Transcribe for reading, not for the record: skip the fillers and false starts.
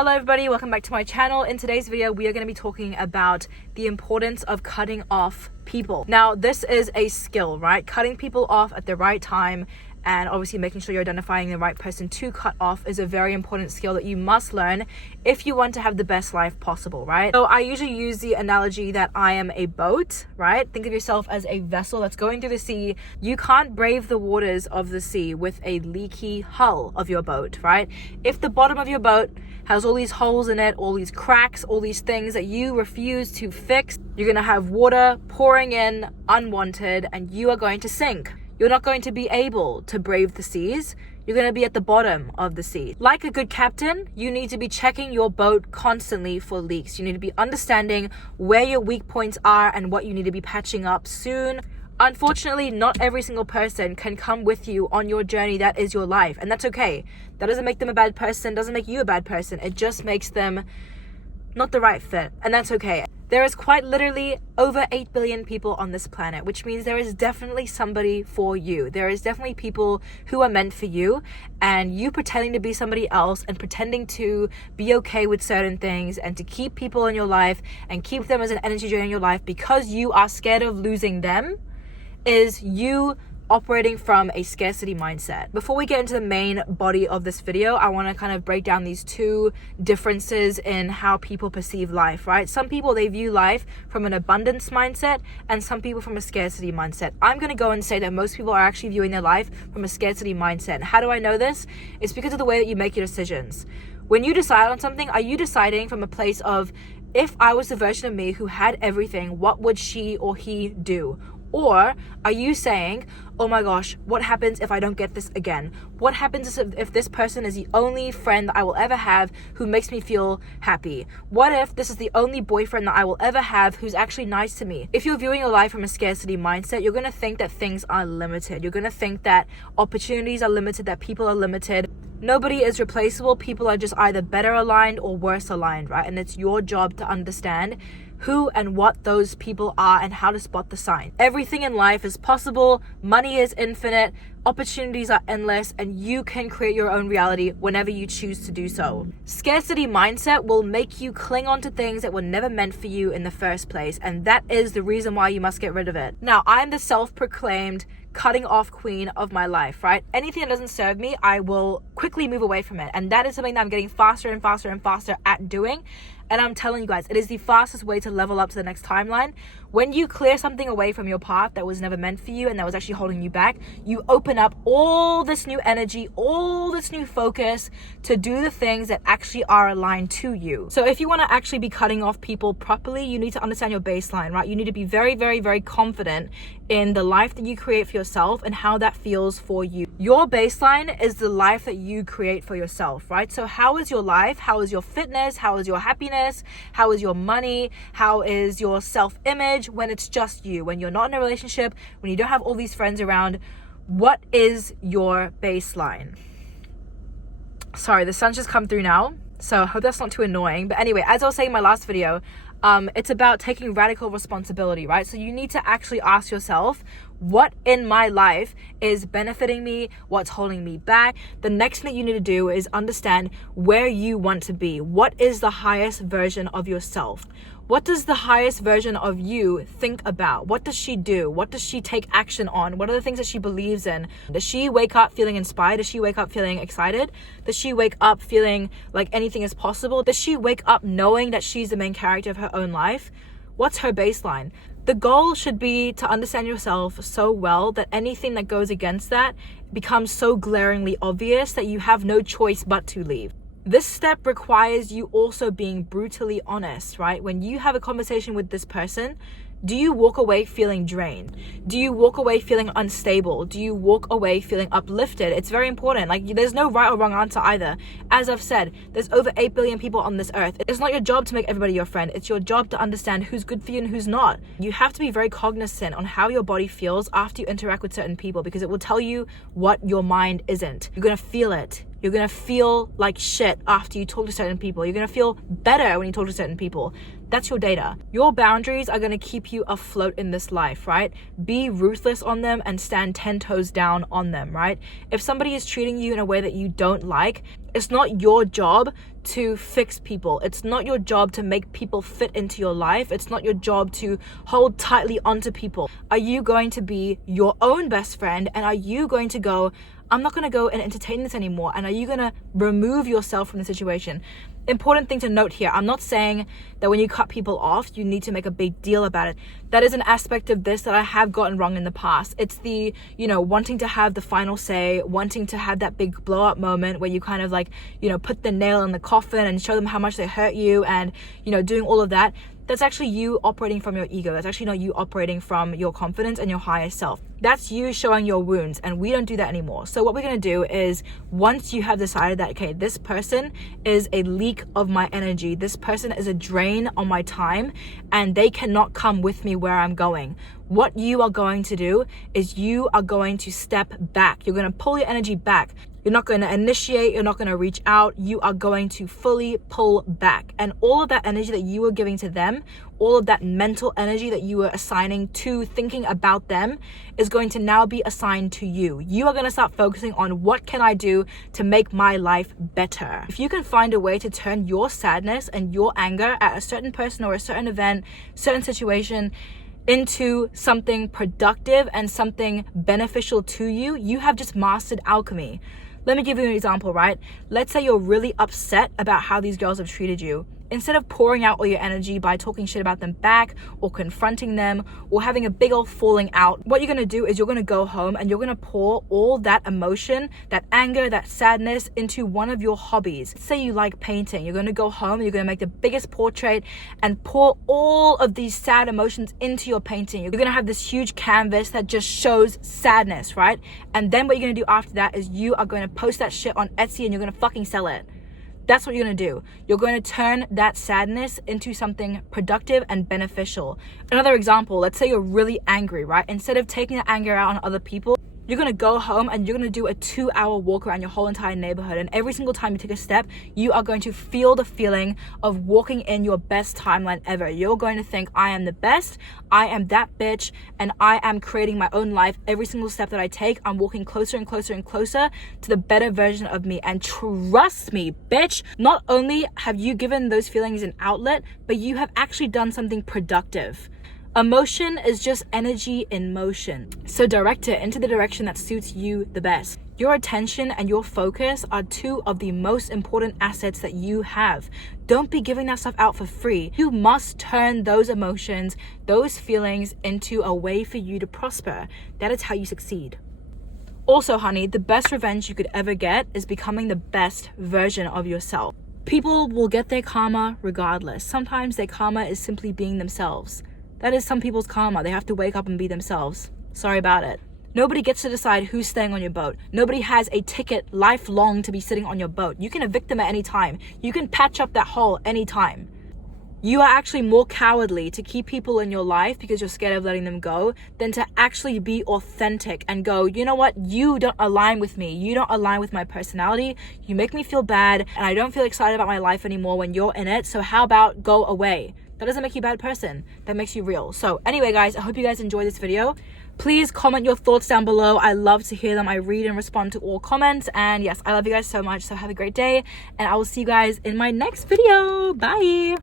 Hello everybody, welcome back to my channel. In today's video, we are going to be talking about the importance of cutting off people. Now, this is a skill, right? Cutting people off at the right time and obviously making sure you're identifying the right person to cut off is a very important skill that you must learn if you want to have the best life possible, right? So I usually use the analogy that I am a boat, right? Think of yourself as a vessel that's going through the sea. You can't brave the waters of the sea with a leaky hull of your boat, right? If the bottom of your boat has all these holes in it, all these cracks, all these things that you refuse to fix, you're gonna have water pouring in unwanted and you are going to sink. You're not going to be able to brave the seas. You're going to be at the bottom of the sea. Like a good captain, you need to be checking your boat constantly for leaks. You need to be understanding where your weak points are and what you need to be patching up soon. Unfortunately, not every single person can come with you on your journey that is your life, and that's okay. That doesn't make them a bad person, doesn't make you a bad person. It just makes them not the right fit, and that's okay. There is quite literally over 8 billion people on this planet, which means there is definitely somebody for you. There is definitely people who are meant for you, and you pretending to be somebody else and pretending to be okay with certain things and to keep people in your life and keep them as an energy drain in your life because you are scared of losing them is you operating from a scarcity mindset. Before we get into the main body of this video, I want to kind of break down these two differences in how people perceive life, right? Some people, they view life from an abundance mindset and some people from a scarcity mindset. I'm going to go and say that most people are actually viewing their life from a scarcity mindset. And how do I know this? It's because of the way that you make your decisions. When you decide on something, are you deciding from a place of, if I was the version of me who had everything, what would she or he do? Or are you saying, oh my gosh, what happens if I don't get this again? What happens if this person is the only friend that I will ever have who makes me feel happy? What if this is the only boyfriend that I will ever have who's actually nice to me? If you're viewing your life from a scarcity mindset, you're going to think that things are limited. You're going to think that opportunities are limited, that people are limited. Nobody is replaceable. People are just either better aligned or worse aligned, right? And it's your job to understand who and what those people are and how to spot the sign. Everything in life is possible. Money is infinite. Opportunities are endless, and you can create your own reality whenever you choose to do so. Scarcity mindset will make you cling on to things that were never meant for you in the first place, and that is the reason why you must get rid of it. Now, I'm the self-proclaimed cutting off queen of my life, right? Anything that doesn't serve me, I will quickly move away from it, and that is something that I'm getting faster and faster and faster at doing. And I'm telling you guys, it is the fastest way to level up to the next timeline. When you clear something away from your path that was never meant for you and that was actually holding you back, you open up all this new energy, all this new focus to do the things that actually are aligned to you. So if you want to actually be cutting off people properly, you need to understand your baseline, right? You need to be very, very, very confident in the life that you create for yourself and how that feels for you. Your baseline is the life that you create for yourself, right? So how is your life? How is your fitness? How is your happiness? How is your money? How is your self-image when it's just you? When you're not in a relationship, when you don't have all these friends around, what is your baseline? Sorry, the sun's just come through now, so I hope that's not too annoying. But anyway, as I was saying in my last video, it's about taking radical responsibility, right? So you need to actually ask yourself, what in my life is benefiting me? What's holding me back? The next thing that you need to do is understand where you want to be. What is the highest version of yourself? What does the highest version of you think about? What does she do? What does she take action on? What are the things that she believes in? Does she wake up feeling inspired? Does she wake up feeling excited? Does she wake up feeling like anything is possible? Does she wake up knowing that she's the main character of her own life? What's her baseline? The goal should be to understand yourself so well that anything that goes against that becomes so glaringly obvious that you have no choice but to leave. This step requires you also being brutally honest, right? When you have a conversation with this person, do you walk away feeling drained? Do you walk away feeling unstable? Do you walk away feeling uplifted? It's very important. Like, there's no right or wrong answer either. As I've said, there's over 8 billion people on this earth. It's not your job to make everybody your friend. It's your job to understand who's good for you and who's not. You have to be very cognizant on how your body feels after you interact with certain people, because it will tell you what your mind isn't. You're going to feel it. You're gonna feel like shit after you talk to certain people. You're gonna feel better when you talk to certain people. That's your data. Your boundaries are gonna keep you afloat in this life, right? Be ruthless on them and stand 10 toes down on them, right? If somebody is treating you in a way that you don't like, it's not your job to fix people. It's not your job to make people fit into your life. It's not your job to hold tightly onto people. Are you going to be your own best friend? And are you going to go, I'm not going to go and entertain this anymore? And are you going to remove yourself from the situation? Important thing to note here, I'm not saying that when you cut people off, you need to make a big deal about it. That is an aspect of this that I have gotten wrong in the past. It's the, wanting to have the final say, wanting to have that big blow up moment where you kind of like, put the nail in the coffin and show them how much they hurt you and, doing all of that. That's actually you operating from your ego. That's actually not you operating from your confidence and your higher self. That's you showing your wounds, and we don't do that anymore. So what we're going to do is, once you have decided that, okay, this person is a leak of my energy, this person is a drain on my time, and they cannot come with me where I'm going, what you are going to do is you are going to step back. You're going to pull your energy back. You're not going to initiate. You're not going to reach out. You are going to fully pull back. And all of that energy that you were giving to them, all of that mental energy that you were assigning to thinking about them is going to now be assigned to you. You are going to start focusing on what can I do to make my life better. If you can find a way to turn your sadness and your anger at a certain person or a certain event, certain situation, into something productive and something beneficial to you, you have just mastered alchemy. Let me give you an example, right? Let's say you're really upset about how these girls have treated you. Instead of pouring out all your energy by talking shit about them back or confronting them or having a big old falling out, what you're going to do is you're going to go home and you're going to pour all that emotion, that anger, that sadness into one of your hobbies. Say you like painting. You're going to go home and you're going to make the biggest portrait and pour all of these sad emotions into your painting. You're going to have this huge canvas that just shows sadness, right? And then what you're going to do after that is you are going to post that shit on Etsy and you're going to fucking sell it. That's what you're going to do. You're going to turn that sadness into something productive and beneficial. Another example, let's say you're really angry, right? Instead of taking the anger out on other people, you're going to go home and you're going to do a 2-hour walk around your whole entire neighborhood. And every single time you take a step, you are going to feel the feeling of walking in your best timeline ever. You're going to think, I am the best, I am that bitch, and I am creating my own life. Every single step that I take, I'm walking closer and closer and closer to the better version of me. And trust me, bitch, not only have you given those feelings an outlet, but you have actually done something productive. Emotion is just energy in motion. So direct it into the direction that suits you the best. Your attention and your focus are two of the most important assets that you have. Don't be giving that stuff out for free. You must turn those emotions, those feelings into a way for you to prosper. That is how you succeed. Also, honey, the best revenge you could ever get is becoming the best version of yourself. People will get their karma regardless. Sometimes their karma is simply being themselves. That is some people's karma. They have to wake up and be themselves. Sorry about it. Nobody gets to decide who's staying on your boat. Nobody has a ticket lifelong to be sitting on your boat. You can evict them at any time. You can patch up that hole anytime. You are actually more cowardly to keep people in your life because you're scared of letting them go than to actually be authentic and go, you know what? You don't align with me. You don't align with my personality. You make me feel bad and I don't feel excited about my life anymore when you're in it. So how about go away? That doesn't make you a bad person. That makes you real. So anyway, guys, I hope you guys enjoyed this video. Please comment your thoughts down below. I love to hear them. I read and respond to all comments. And yes, I love you guys so much. So have a great day. And I will see you guys in my next video. Bye.